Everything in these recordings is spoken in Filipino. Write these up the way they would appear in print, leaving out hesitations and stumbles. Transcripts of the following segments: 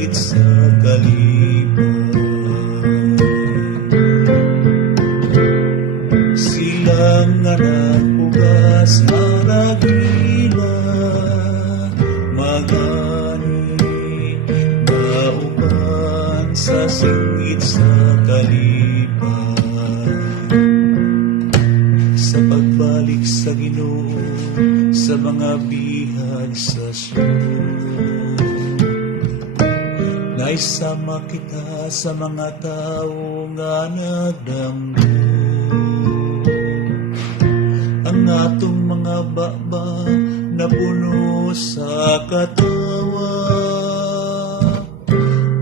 singit sa kalipay. Silang anak pugas na nagila, magani nauban sa singit sa kalipay. Sa pagbalik sa Ginoo, sa mga bihag sa Sion, naisama kita sa mga tao nga nagdamgo. Ang atong mga baba na puno sa katawa,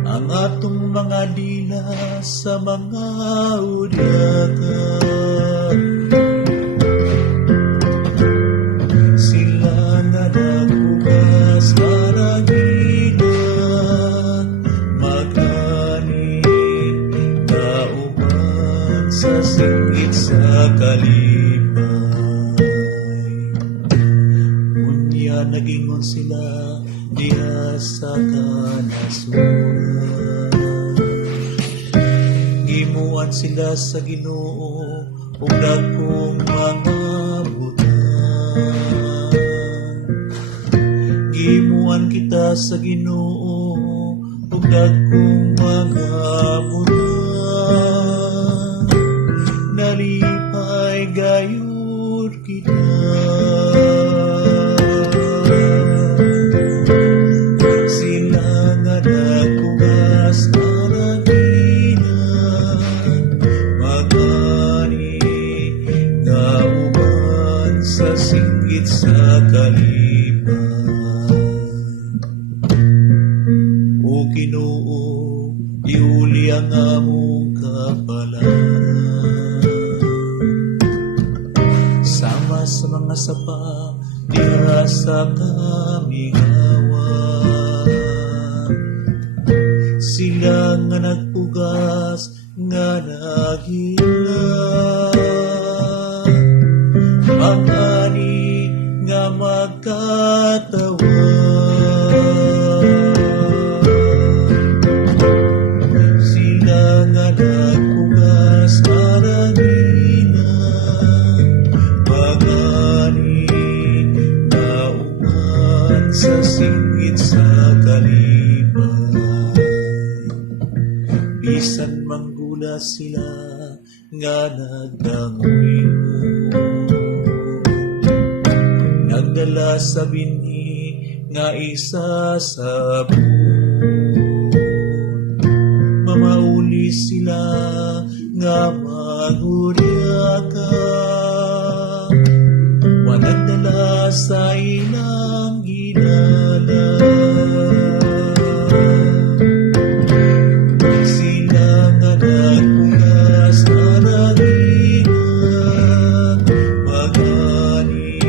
ang atong mga dila sa mga udyakan. Sila nga nagpugas maragilan, magani nauban sa singit sa kalipay. Unya nagingon sila diha sa kanasuran, gimuan sila sa Ginoo ug dagkong mga butang. Gimuan kita sa Ginoo ug dagkong mga butang, nalipay gayud kita. Sila nga nagpugas maragilan, magani nauban sa singit sa kalipay. O Ginoo, iuli ang among kapalaran, sama sa mga sapa diha sa kamigawan. Sila nga nagpugas nga nagila, magani nga magkatawa. Sila nga nagpugas maragilan, magani nauban sa singit sa kalipay. Bisan manggula sila nga nagdangoy mo, nagdala sa binhi nga isa sa buon. Mamauli sila nga maghuryaka, walang dala sa ilang ginala. Sila nga nagpugas maragilan, magani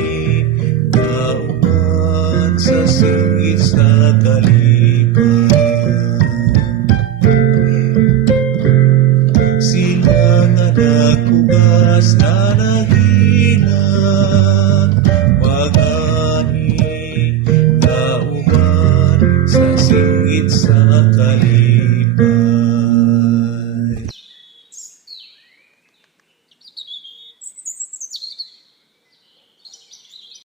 nauban sa singit sa kalipay. Sila nga nagpugas na nagilan,